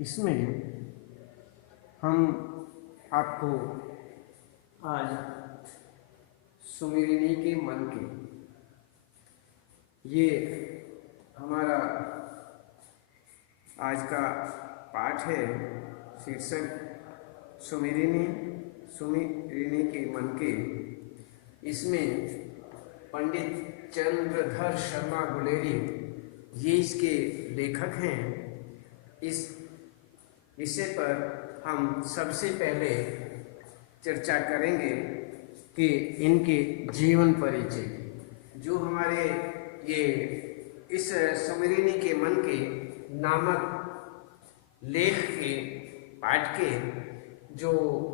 इसमें हम आपको आज सुमिरनी के मन के ये हमारा आज का पाठ है। शीर्षक सुमिरनी के मन के। इसमें पंडित चंद्रधर शर्मा गुलेरी ये इसके लेखक हैं। इस विषय पर हम सबसे पहले चर्चा करेंगे कि इनके जीवन परिचय, जो हमारे ये इस सुमिरनी के मन के नामक लेख के पाठ के जो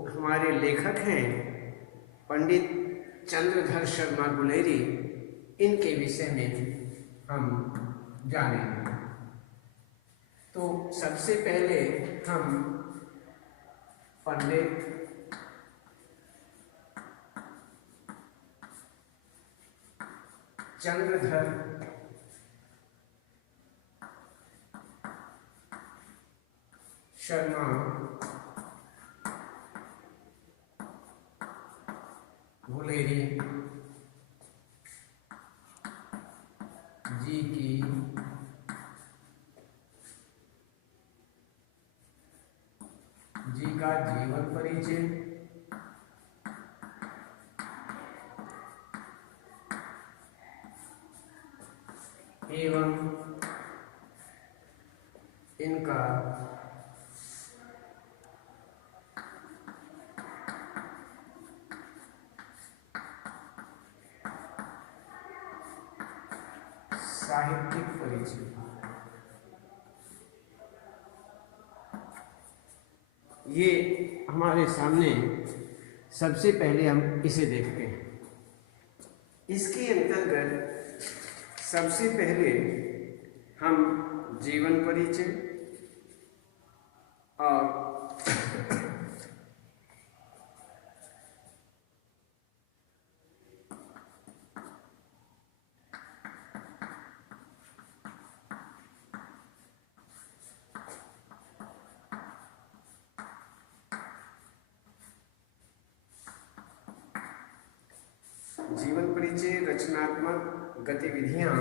हमारे लेखक हैं पंडित चंद्रधर शर्मा गुलेरी, इनके विषय में हम जानेंगे। तो सबसे पहले हम पंडित चंद्रधर शर्मा गुलेरी जी का जीवन परिचय एवं इनका साहित्यिक परिचय। ये हमारे सामने सबसे पहले हम इसे देखते हैं। इसके अंतर्गत सबसे पहले हम जीवन परिचय और जीवन परिचय, रचनात्मक गतिविधियां,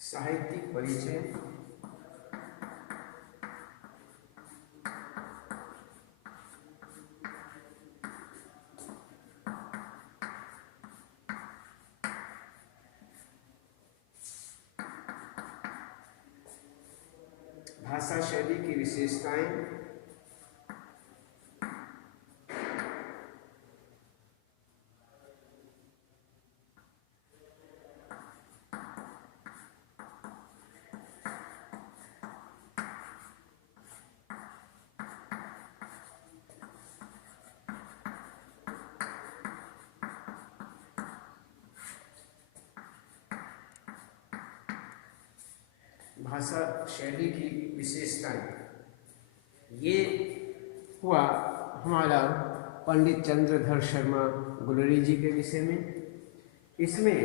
साहित्यिक परिचय, भाषा शैली की विशेषताएं, भाषा शैली की विशेषताएं। ये हुआ हमारा पंडित चंद्रधर शर्मा गुलेरी जी के विषय में। इसमें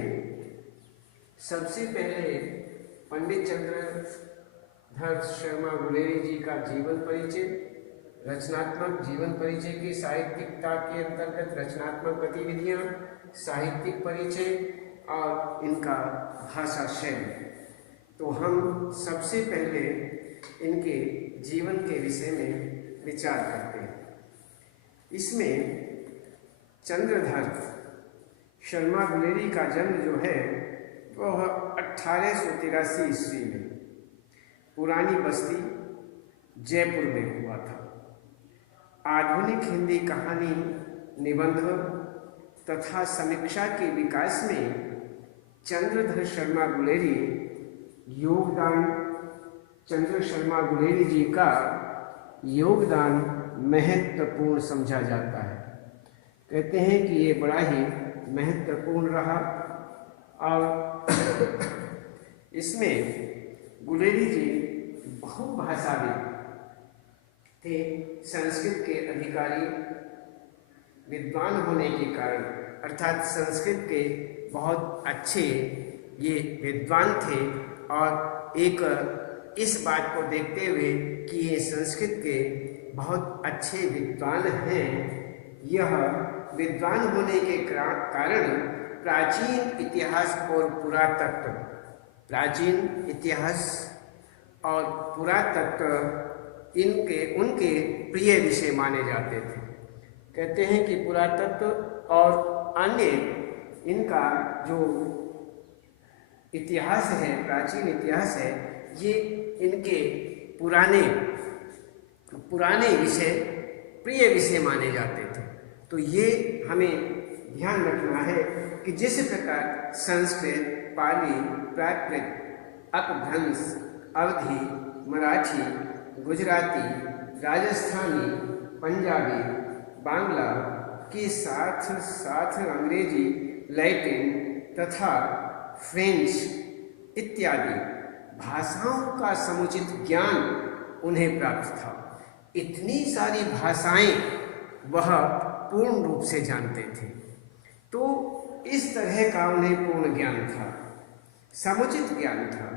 सबसे पहले पंडित चंद्रधर शर्मा गुलेरी जी का जीवन परिचय, रचनात्मक जीवन परिचय की साहित्यिकता के अंतर्गत रचनात्मक गतिविधियां, साहित्यिक परिचय और इनका भाषा शैली। तो हम सबसे पहले इनके जीवन के विषय में विचार करते हैं। इसमें चंद्रधर शर्मा गुलेरी का जन्म जो है वह 1883 ईस्वी में पुरानी बस्ती जयपुर में हुआ था। आधुनिक हिंदी कहानी, निबंध तथा समीक्षा के विकास में चंद्रधर शर्मा गुलेरी चंद्र शर्मा गुलेरी जी का योगदान महत्वपूर्ण समझा जाता है। कहते हैं कि ये बड़ा ही महत्वपूर्ण रहा और इसमें गुलेरी जी बहुभाषावी थे। संस्कृत के अधिकारी विद्वान होने के कारण, अर्थात संस्कृत के बहुत अच्छे ये विद्वान थे। और एक इस बात को देखते हुए कि ये संस्कृत के बहुत अच्छे विद्वान हैं, यह विद्वान होने के कारण प्राचीन इतिहास और पुरातत्व, प्राचीन इतिहास और पुरातत्व उनके प्रिय विषय माने जाते थे। कहते हैं कि पुरातत्व और अन्य इनका जो इतिहास है, प्राचीन इतिहास है, ये इनके पुराने विषय प्रिय विषय माने जाते थे। तो ये हमें ध्यान रखना है कि जिस प्रकार संस्कृत, पाली, प्राकृत, अपभ्रंश, अवधी, मराठी, गुजराती, राजस्थानी, पंजाबी, बांग्ला के साथ साथ अंग्रेजी, लैटिन तथा फ्रेंच इत्यादि भाषाओं का समुचित ज्ञान उन्हें प्राप्त था। इतनी सारी भाषाएं वह पूर्ण रूप से जानते थे। तो इस तरह का उन्हें पूर्ण ज्ञान था, समुचित ज्ञान था।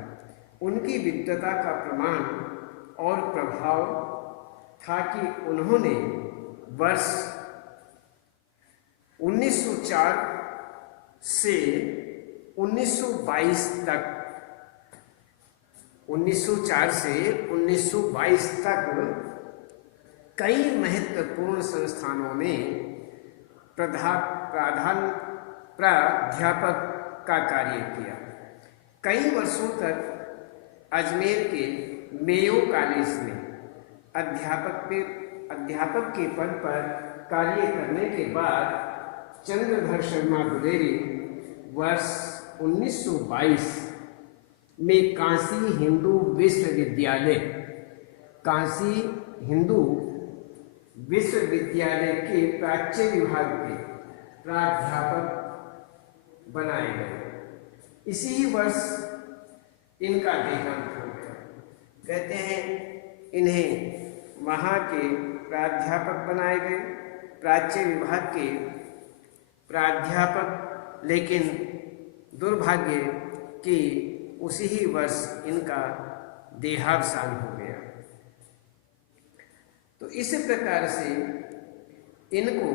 उनकी विद्वता का प्रमाण और प्रभाव था कि उन्होंने वर्ष 1904 से 1922 तक 1904 से 1922 तक कई महत्वपूर्ण संस्थानों में प्राध्यापक का कार्य किया। कई वर्षों तक अजमेर के मेयो कॉलेज में अध्यापक के पद पर कार्य करने के बाद चंद्रधर शर्मा गुलेरी वर्ष 1922 में काशी हिंदू विश्वविद्यालय के प्राच्य विभाग के प्राध्यापक बनाए गए। इसी वर्ष इनका देहांत हो गया। कहते हैं इन्हें वहाँ के प्राध्यापक बनाए गए, प्राच्य विभाग के प्राध्यापक, लेकिन दुर्भाग्य कि उसी ही वर्ष इनका देहावसान हो गया। तो इस प्रकार से इनको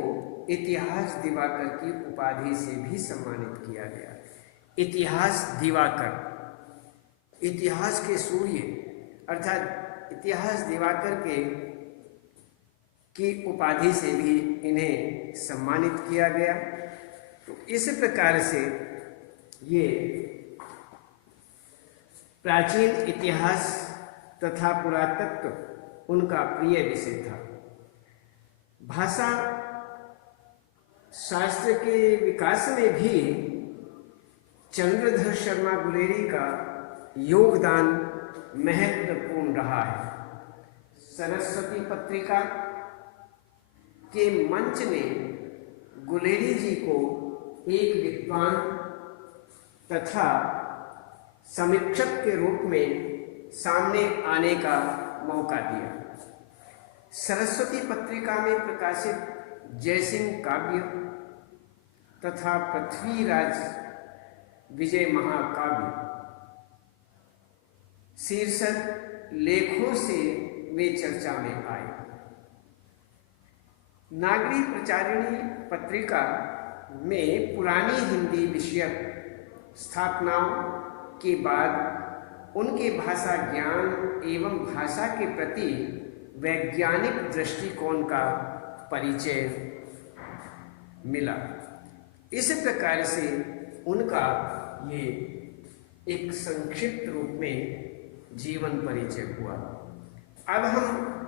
इतिहास दिवाकर की उपाधि से भी सम्मानित किया गया। इतिहास दिवाकर, इतिहास के सूर्य, अर्थात इतिहास दिवाकर की उपाधि से भी इन्हें सम्मानित किया गया। तो इस प्रकार से ये प्राचीन इतिहास तथा पुरातत्व उनका प्रिय विषय था। भाषा शास्त्र के विकास में भी चंद्रधर शर्मा गुलेरी का योगदान महत्वपूर्ण रहा है। सरस्वती पत्रिका के मंच ने गुलेरी जी को एक विद्वान तथा समीक्षक के रूप में सामने आने का मौका दिया। सरस्वती पत्रिका में प्रकाशित जयसिंह काव्य तथा पृथ्वीराज विजय महाकाव्य शीर्षक लेखों से वे चर्चा में आए। नागरी प्रचारिणी पत्रिका में पुरानी हिंदी विषयक स्थापनाओं के बाद उनके भाषा ज्ञान एवं भाषा के प्रति वैज्ञानिक दृष्टिकोण का परिचय मिला। इस प्रकार से उनका ये एक संक्षिप्त रूप में जीवन परिचय हुआ। अब हम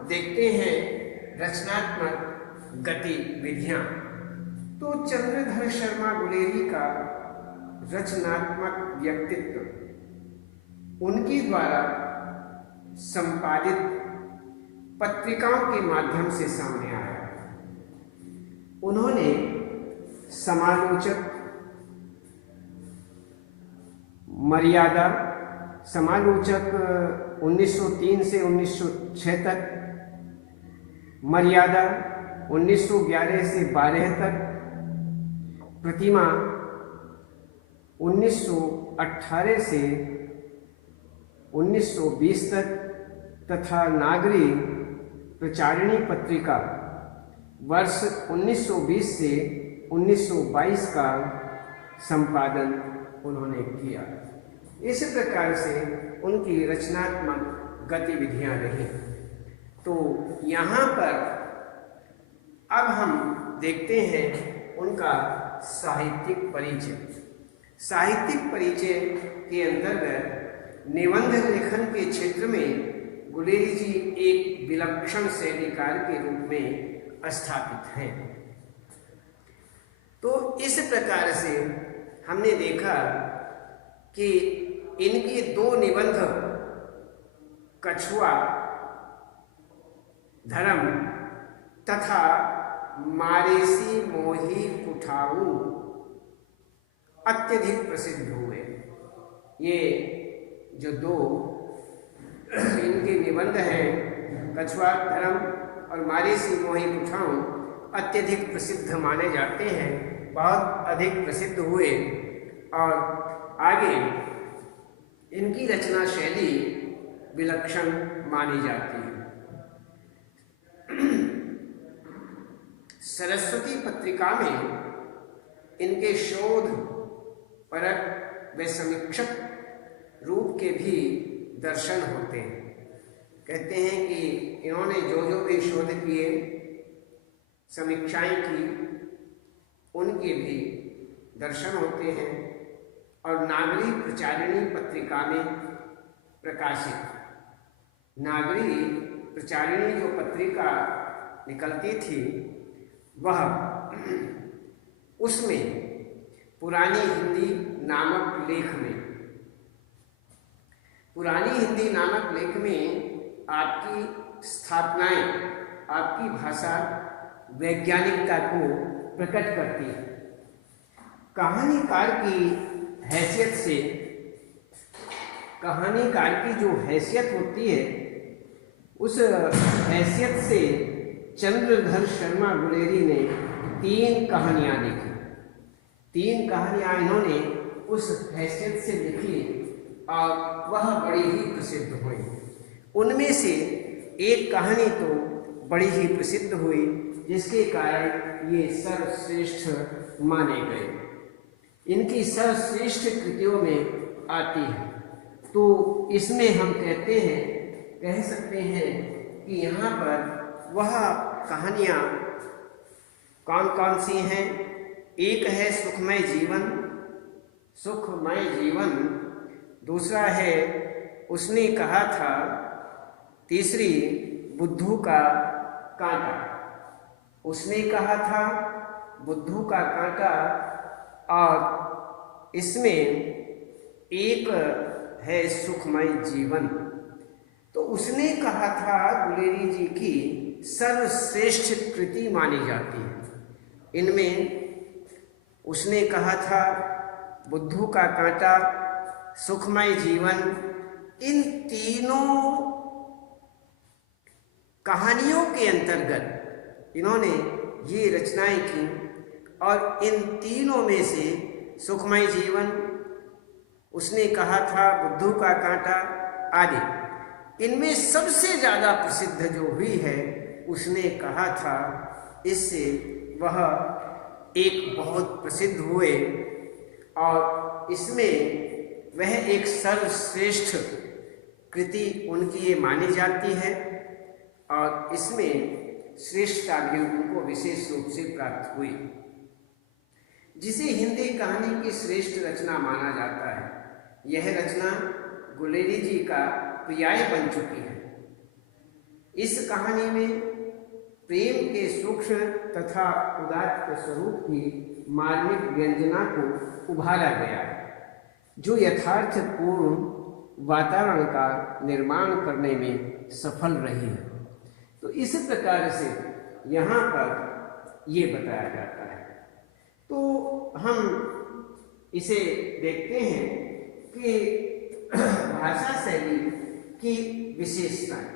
देखते हैं रचनात्मक गतिविधियां। तो चंद्रधर शर्मा गुलेरी का रचनात्मक व्यक्तित्व उनके द्वारा संपादित पत्रिकाओं के माध्यम से सामने आया। उन्होंने समालोचक, मर्यादा, समालोचक 1903 से 1906 तक, मर्यादा 1911 से 12 तक, प्रतिमा 1918 से 1920 तक तथा नागरी प्रचारिणी पत्रिका वर्ष 1920 से 1922 का संपादन उन्होंने किया। इस प्रकार से उनकी रचनात्मक गतिविधियां रही। तो यहाँ पर अब हम देखते हैं उनका साहित्यिक परिचय। साहित्यिक परिचय के अंतर्गत निबंध लेखन के क्षेत्र में गुलेरी जी एक विलक्षण शैलीकार के रूप में स्थापित हैं। तो इस प्रकार से हमने देखा कि इनके दो निबंध कछुआ धर्म तथा मारेसी मोही कुठाऊ अत्यधिक प्रसिद्ध हुए। ये जो दो इनके निबंध हैं, कछुआ धर्म और मारेसी मोही कुठाऊ, अत्यधिक प्रसिद्ध माने जाते हैं, बहुत अधिक प्रसिद्ध हुए और आगे इनकी रचना शैली विलक्षण मानी जाती है। सरस्वती पत्रिका में इनके शोध परक व समीक्षक रूप के भी दर्शन होते हैं। कहते हैं कि इन्होंने जो भी शोध किए, समीक्षाएं की, उनके भी दर्शन होते हैं और नागरी प्रचारिणी पत्रिका में प्रकाशित नागरी प्रचारिणी जो पत्रिका निकलती थी, वह उसमें पुरानी हिंदी नामक लेख में, पुरानी हिंदी नामक लेख में आपकी स्थापनाएं, आपकी भाषा वैज्ञानिकता को प्रकट करती है। कहानीकार की हैसियत से, कहानीकार की जो हैसियत होती है, उस हैसियत से चंद्रधर शर्मा गुलेरी ने 3 कहानियां लिखी। 3 कहानियां इन्होंने उस हैसियत से लिखी और वह बड़ी ही प्रसिद्ध हुई। उनमें से एक कहानी तो बड़ी ही प्रसिद्ध हुई, जिसके कारण ये सर्वश्रेष्ठ माने गए, इनकी सर्वश्रेष्ठ कृतियों में आती है। तो इसमें हम कहते हैं, कह सकते हैं कि यहाँ पर वह कहानियाँ कौन कौन सी हैं। एक है सुखमय जीवन, सुखमय जीवन। दूसरा है उसने कहा था। तीसरी बुद्धू का कांटा, उसने कहा था, बुद्धू का कांटा। और इसमें एक है सुखमय जीवन। तो उसने कहा था गुलेरी जी की सर्वश्रेष्ठ कृति मानी जाती है। इनमें उसने कहा था, बुद्धू का कांटा, सुखमय जीवन, इन तीनों कहानियों के अंतर्गत इन्होंने ये रचनाएं की। और इन तीनों में से सुखमय जीवन, उसने कहा था, बुद्धू का कांटा आदि, इनमें सबसे ज़्यादा प्रसिद्ध जो हुई है, उसने कहा था, इससे वह एक बहुत प्रसिद्ध हुए और इसमें वह एक सर्वश्रेष्ठ कृति उनकी ये मानी जाती है और इसमें श्रेष्ठता भी उनको विशेष रूप से प्राप्त हुई। जिसे हिंदी कहानी की श्रेष्ठ रचना माना जाता है, यह रचना गुलेरी जी का पर्याय बन चुकी है। इस कहानी में प्रेम के सूक्ष्म तथा उदात्त स्वरूप की मार्मिक व्यंजना को उभारा गया है, जो यथार्थपूर्ण वातावरण का निर्माण करने में सफल रही है। तो इस प्रकार से यहाँ पर ये बताया जाता है। तो हम इसे देखते हैं कि भाषा शैली की विशेषताएं,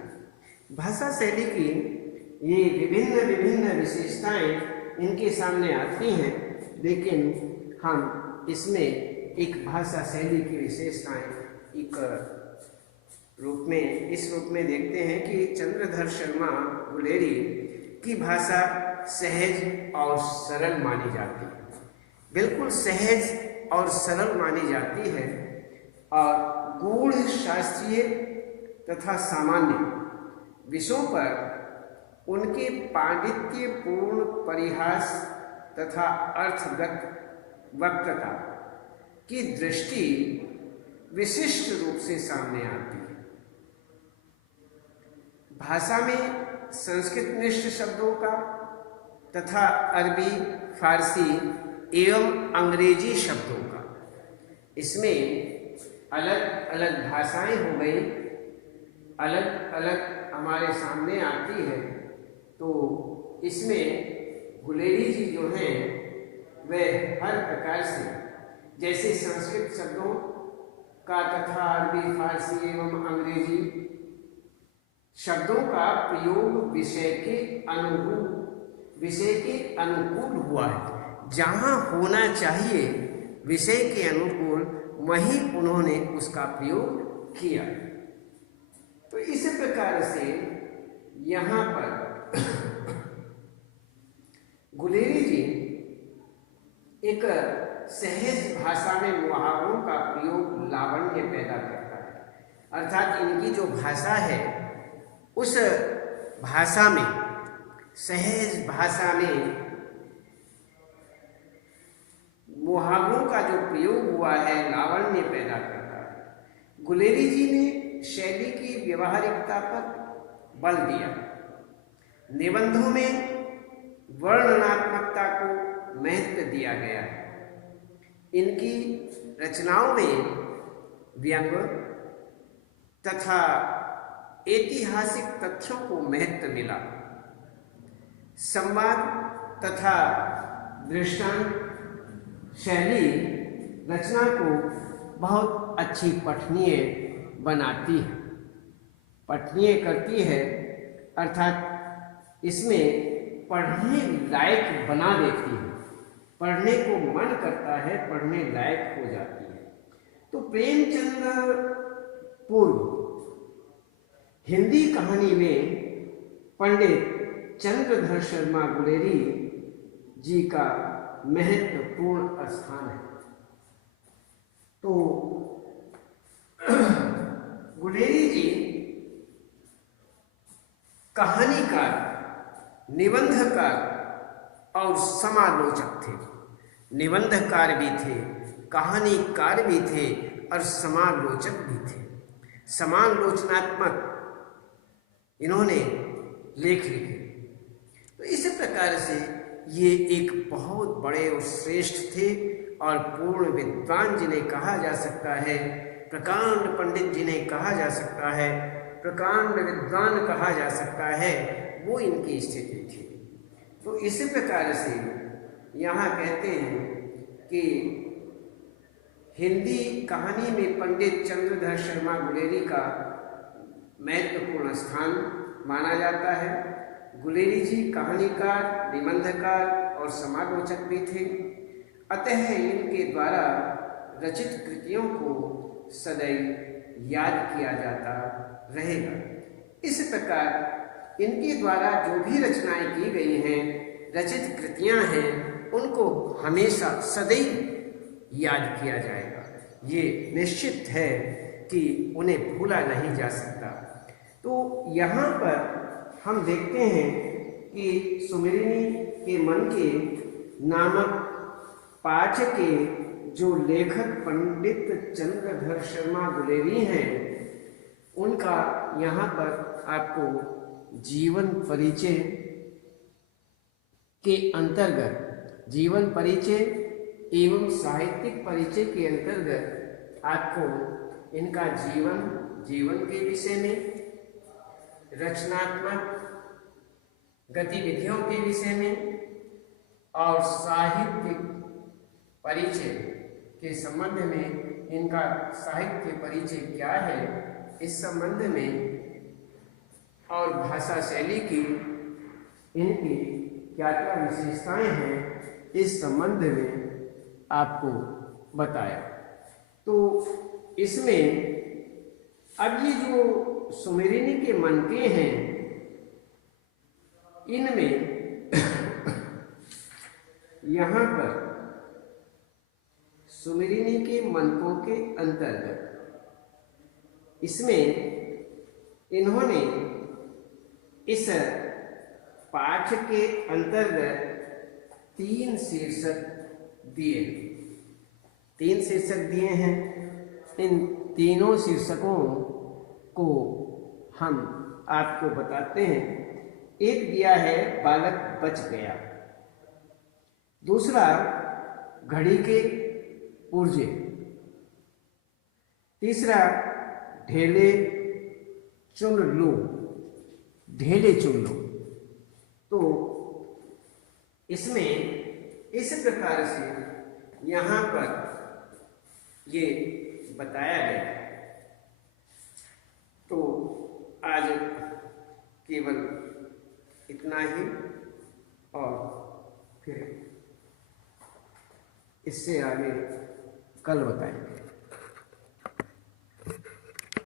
भाषा शैली की ये विभिन्न विभिन्न विशेषताएं इनके सामने आती हैं, लेकिन हम इसमें एक भाषा शैली की विशेषताएं एक इस रूप में देखते हैं कि चंद्रधर शर्मा गुलेरी की भाषा सहज और सरल मानी जाती है, बिल्कुल सहज और सरल मानी जाती है, और गूढ़ शास्त्रीय तथा सामान्य विषयों पर उनके पांडित्यपूर्ण परिहास तथा अर्थगत वक्तृता की दृष्टि विशिष्ट रूप से सामने आती है। भाषा में संस्कृतनिष्ठ शब्दों का तथा अरबी, फारसी एवं अंग्रेजी शब्दों का, इसमें अलग अलग भाषाएं हो गई, अलग अलग हमारे सामने आती है। तो इसमें गुलेरी जी जो हैं वह हर प्रकार से, जैसे संस्कृत शब्दों का तथा अरबी, फारसी एवं अंग्रेजी शब्दों का प्रयोग विषय के अनुकूल हुआ है। जहाँ होना चाहिए विषय के अनुकूल, वहीं उन्होंने उसका प्रयोग किया। तो इस प्रकार से यहाँ पर गुलेरी जी एक सहज भाषा में मुहावरों का प्रयोग लावण्य पैदा करता है, अर्थात इनकी जो भाषा है उस भाषा में, सहज भाषा में मुहावरों का जो प्रयोग हुआ है लावण्य पैदा करता है। गुलेरी जी ने शैली की व्यवहारिकता पर बल दिया। निबंधों में वर्णनात्मकता को महत्व दिया गया है। इनकी रचनाओं में व्यंग तथा ऐतिहासिक तथ्यों को महत्व मिला। संवाद तथा दृष्टांत शैली रचना को बहुत अच्छी पठनीय बनाती है, पठनीय करती है, अर्थात इसमें पढ़ने लायक बना देती है, पढ़ने को मन करता है, पढ़ने लायक हो जाती है। तो प्रेमचंद्र पूर्व हिंदी कहानी में पंडित चंद्रधर शर्मा गुलेरी जी का महत्वपूर्ण स्थान है। तो गुलेरी जी कहानीकार, निबंधकार और समालोचक थे। निबंधकार भी थे, कहानीकार भी थे और समालोचक भी थे। समालोचनात्मक इन्होंने लेख लिखे। तो इस प्रकार से ये एक बहुत बड़े और श्रेष्ठ थे और पूर्ण विद्वान जिन्हें कहा जा सकता है, प्रकांड पंडित जिन्हें कहा जा सकता है, प्रकांड विद्वान कहा जा सकता है, वो इनकी स्थिति थी। तो इस प्रकार से यहाँ कहते हैं कि हिंदी कहानी में पंडित चंद्रधर शर्मा गुलेरी का महत्वपूर्ण स्थान माना जाता है। गुलेरी जी कहानीकार, निबंधकार और समालोचक भी थे। अतः इनके द्वारा रचित कृतियों को सदैव याद किया जाता रहेगा। इस प्रकार इनके द्वारा जो भी रचनाएं की गई हैं, रचित कृतियां हैं, उनको हमेशा सदैव याद किया जाएगा। ये निश्चित है कि उन्हें भूला नहीं जा सकता। तो यहाँ पर हम देखते हैं कि सुमिरनी के मन के नामक पाठ के जो लेखक पंडित चंद्रधर शर्मा गुलेरी हैं, उनका यहाँ पर आपको जीवन परिचय के अंतर्गत, जीवन परिचय एवं साहित्यिक परिचय के अंतर्गत आपको इनका जीवन के विषय में, रचनात्मक गतिविधियों के विषय में और साहित्यिक परिचय के संबंध में इनका साहित्य परिचय क्या है, इस संबंध में और भाषा शैली की इनकी क्या क्या विशेषताएं हैं, इस संबंध में आपको बताया। तो इसमें अब ये जो सुमेरिनी के मनके हैं, इनमें यहाँ पर सुमेरिनी के मनकों के अंतर्गत इसमें इन्होंने इस पाठ के अंतर्गत 3 शीर्षक दिए। 3 शीर्षक दिए हैं। इन तीनों शीर्षकों को हम आपको बताते हैं। एक दिया है बालक बच गया, दूसरा घड़ी के पुर्जे, तीसरा ढेले चुन लो, ढेले चुन लो। तो इसमें इस प्रकार से यहाँ पर ये बताया गया है। तो आज केवल इतना ही, और फिर इससे आगे कल बताएंगे।